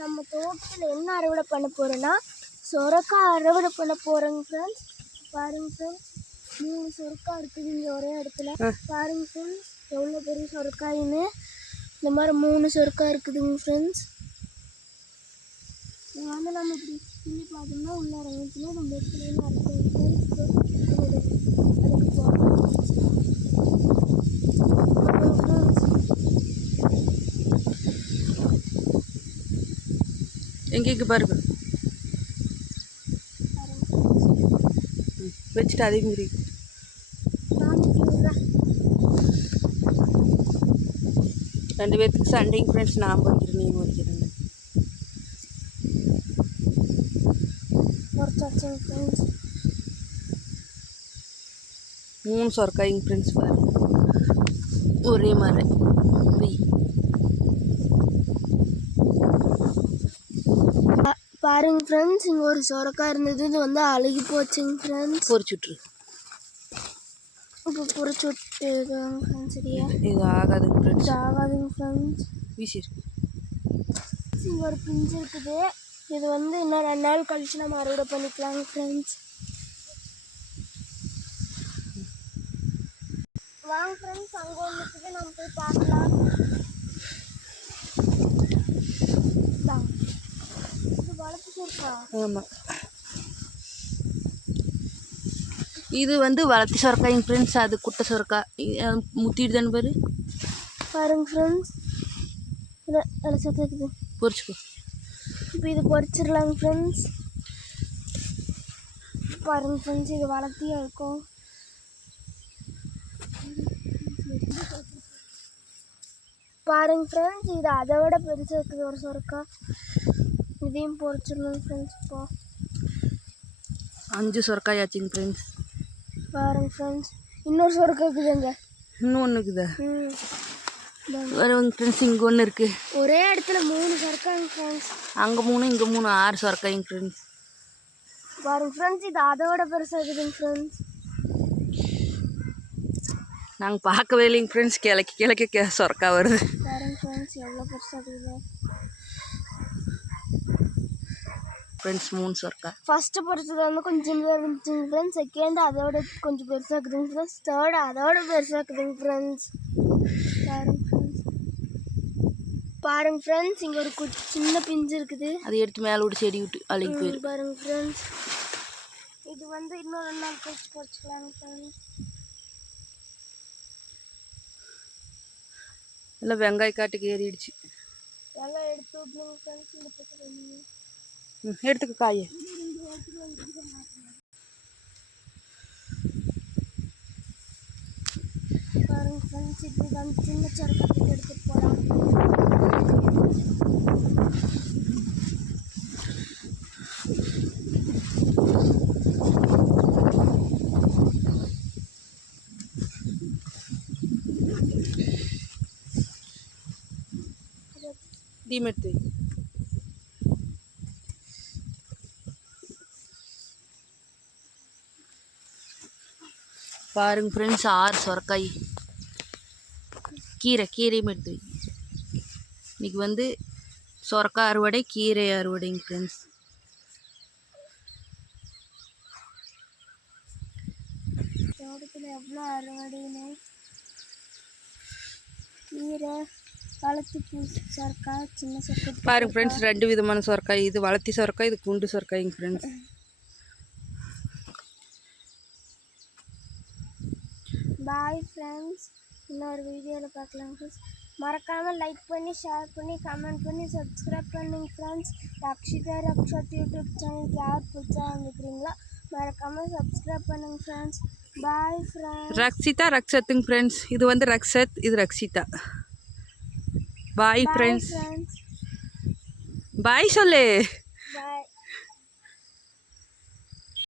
நம்ம தோட்டத்தில் என்ன அறுவடை பண்ண போகிறோன்னா சொரக்காய் அறுவடை பண்ண போகிறோங்க ஃப்ரெண்ட்ஸ். பாருங்க ஃப்ரெண்ட்ஸ், 3 சொரக்காய் இருக்குது இங்கே ஒரே இடத்துல. பாருங்க ஃப்ரெண்ட்ஸ் எவ்வளோ பெரிய சொரக்காயின்னு. இந்த மாதிரி 3 சொரக்காய் இருக்குதுங்க ஃப்ரெண்ட்ஸ். இது வந்து நம்ம இப்படி கிள்ளி பார்த்தோம்னா உள்ள இறங்கிச்சுன்னா நம்ம எடுத்துலேருந்து அறுக்கணும் ஃப்ரெண்ட்ஸ். அதுக்கு போகிறோம். எங்கே பாருங்க வச்சுட்டு அதே மாதிரி ரெண்டு பேர்த்துக்கு சண்டைங்க ஃப்ரெண்ட்ஸ். நான் வைக்கிறேன் நீங்கள் வைக்கிறேங்க. ஃப்ரெண்ட்ஸ் 3 சொரக்காய்ங்க ஃப்ரெண்ட்ஸ். பாருங்க ஒரே மாதிரி பாருங்க ஃப்ரெண்ட்ஸ், இங்கே ஒரு சொரக்காய் இருந்தது. இது வந்து அழுகி போச்சுங்க ஃப்ரெண்ட்ஸ். பொறிச்சுட்ரு இப்போ பொறிச்சு விட்டுருக்காங்க ஃப்ரெண்ட்ஸ். சரியா இது ஆகாதுங்க ஃப்ரெண்ட்ஸ். இது ஆகாதுங்க ஃப்ரெண்ட்ஸ். வீசிருக்கு. இங்கே ஒரு பிஞ்சு இருக்குது. இது வந்து இன்னும் 2 நாள் கழிச்சு நம்ம அறுவடை பண்ணிக்கலாங்க ஃப்ரெண்ட்ஸ். வாங்க ஃப்ரெண்ட்ஸ், அங்கே ஒன்று இருக்குது, நம்ம போய் பார்க்கலாம். இது வளர்த்து சொரக்கா. ஆமாம், இது வந்து வளர்த்தி சொரக்காய்ங்க ஃப்ரெண்ட்ஸ். அது குட்டை சொரக்காய் முத்திட்டு தானே பாரு. பாருங்க ஃப்ரெண்ட்ஸ், இதை அதில் சத்து இருக்குது. பொறிச்சுக்கோ. இப்போ இது பொறிச்சிடலாங்க ஃப்ரெண்ட்ஸ். பாருங்க ஃப்ரெண்ட்ஸ், இது வளர்த்தியா இருக்கும். பாருங்க ஃப்ரெண்ட்ஸ், இது அதை விட பெருசாக இருக்குது ஒரு சொரக்காய். இதையும் பொறிச்சிடலாம் ஃப்ரெண்ட்ஸ். இப்போ 5 சொரக்காய் ஆச்சுங்க ஃப்ரெண்ட்ஸ். பாருங்க ஃப்ரெண்ட்ஸ், இன்னொரு சொரக்காய் இருக்குதுங்க. இன்னும் ஒன்று இருக்குதா? வருவாங்க ஃப்ரெண்ட்ஸ். இங்கே ஒன்று இருக்குது. ஒரே இடத்துல 3 சொரக்காய்ங்க ஃப்ரெண்ட்ஸ். அங்கே 3 இங்கே 3 6 சொரக்காய்ங்க ஃப்ரெண்ட்ஸ். பாருங்க ஃப்ரெண்ட்ஸ், இது அதோட பெருசாக இருக்குதுங்க ஃப்ரெண்ட்ஸ். நாங்கள் பார்க்கவே இல்லைங்க ஃப்ரெண்ட்ஸ். கிழக்க சொரக்காய் வருது. பாருங்க ஃப்ரெண்ட்ஸ், எவ்வளோ பெருசாக இருக்குது ஃப்ரெண்ட்ஸ். 3 சொரக்காய். ஃபஸ்ட்டு பொறுத்தது வந்து கொஞ்சம் சின்னதாக இருந்துச்சுங்க ஃப்ரெண்ட்ஸ். செகண்ட் அதோட கொஞ்சம் பெருசாக இருக்குதுங்க ஃப்ரெண்ட்ஸ். தேர்ட் அதோட பெருசாக இருக்குதுங்க ஃப்ரெண்ட்ஸ். பாருங்க ஃப்ரெண்ட்ஸ், பாருங்க ஃப்ரெண்ட்ஸ், இங்கே ஒரு சின்ன பிஞ்சு இருக்குது. அதை எடுத்து மேலே விட்டு செடி விட்டு அழுகி போயிடும். பாருங்க ஃப்ரெண்ட்ஸ், இது வந்து இன்னும் 2 நாள் கழிச்சு பொறிச்சிக்கலாங்க ஃப்ரெண்ட்ஸ். எல்லாம் வெங்காய காட்டுக்கு ஏறிடுச்சு. எல்லாம் எடுத்து விட்ணுங்க ஃப்ரெண்ட்ஸ். இந்த பக்கம் எடுத்துக்க காயை. பாருங்க ஃப்ரெண்ட்ஸ், இப்படி வந்து சின்ன சொரக்காய் எடுத்துகிட்டு போகலாம். தீமெடுத்து பாருங்க ஃப்ரெண்ட்ஸ். 6 சொரக்காய். கீரையும் எடுத்து. இன்னைக்கு வந்து சொரக்காய் அறுவடை, கீரை அறுவடைங்க ஃப்ரெண்ட்ஸ். தோட்டத்தில் எவ்வளோ அறுவடைன்னு. கீரை, வளர்த்தி பூசி சொரக்காய், சின்ன சொரக்காய். பாருங்க ஃப்ரெண்ட்ஸ், 2 விதமான சொரக்காய். இது வளர்த்தி சொரக்காய், இது குண்டு சொரக்காய்ங்க ஃப்ரெண்ட்ஸ். பாய் ஃப்ரெண்ட்ஸ், இன்னொரு வீடியோவில் பார்க்கலாம் ஃப்ரெண்ட்ஸ். மறக்காமல் லைக் பண்ணி, ஷேர் பண்ணி, கமெண்ட் பண்ணி, சப்ஸ்கிரைப் பண்ணுங்க ஃப்ரெண்ட்ஸ். ரக்ஷித் யூடியூப் சேனலுக்கு யார் புதுசாக வந்துக்கிறீங்களோ மறக்காமல் சப்ஸ்கிரைப் பண்ணுங்க ஃப்ரெண்ட்ஸ். Bye friends. ரக்ஷத்துங்க ஃப்ரெண்ட்ஸ். இது வந்து ரக்ஷத், இது ரக்ஷிதா. Bye friends. பாய் சொல்லு. பாய்.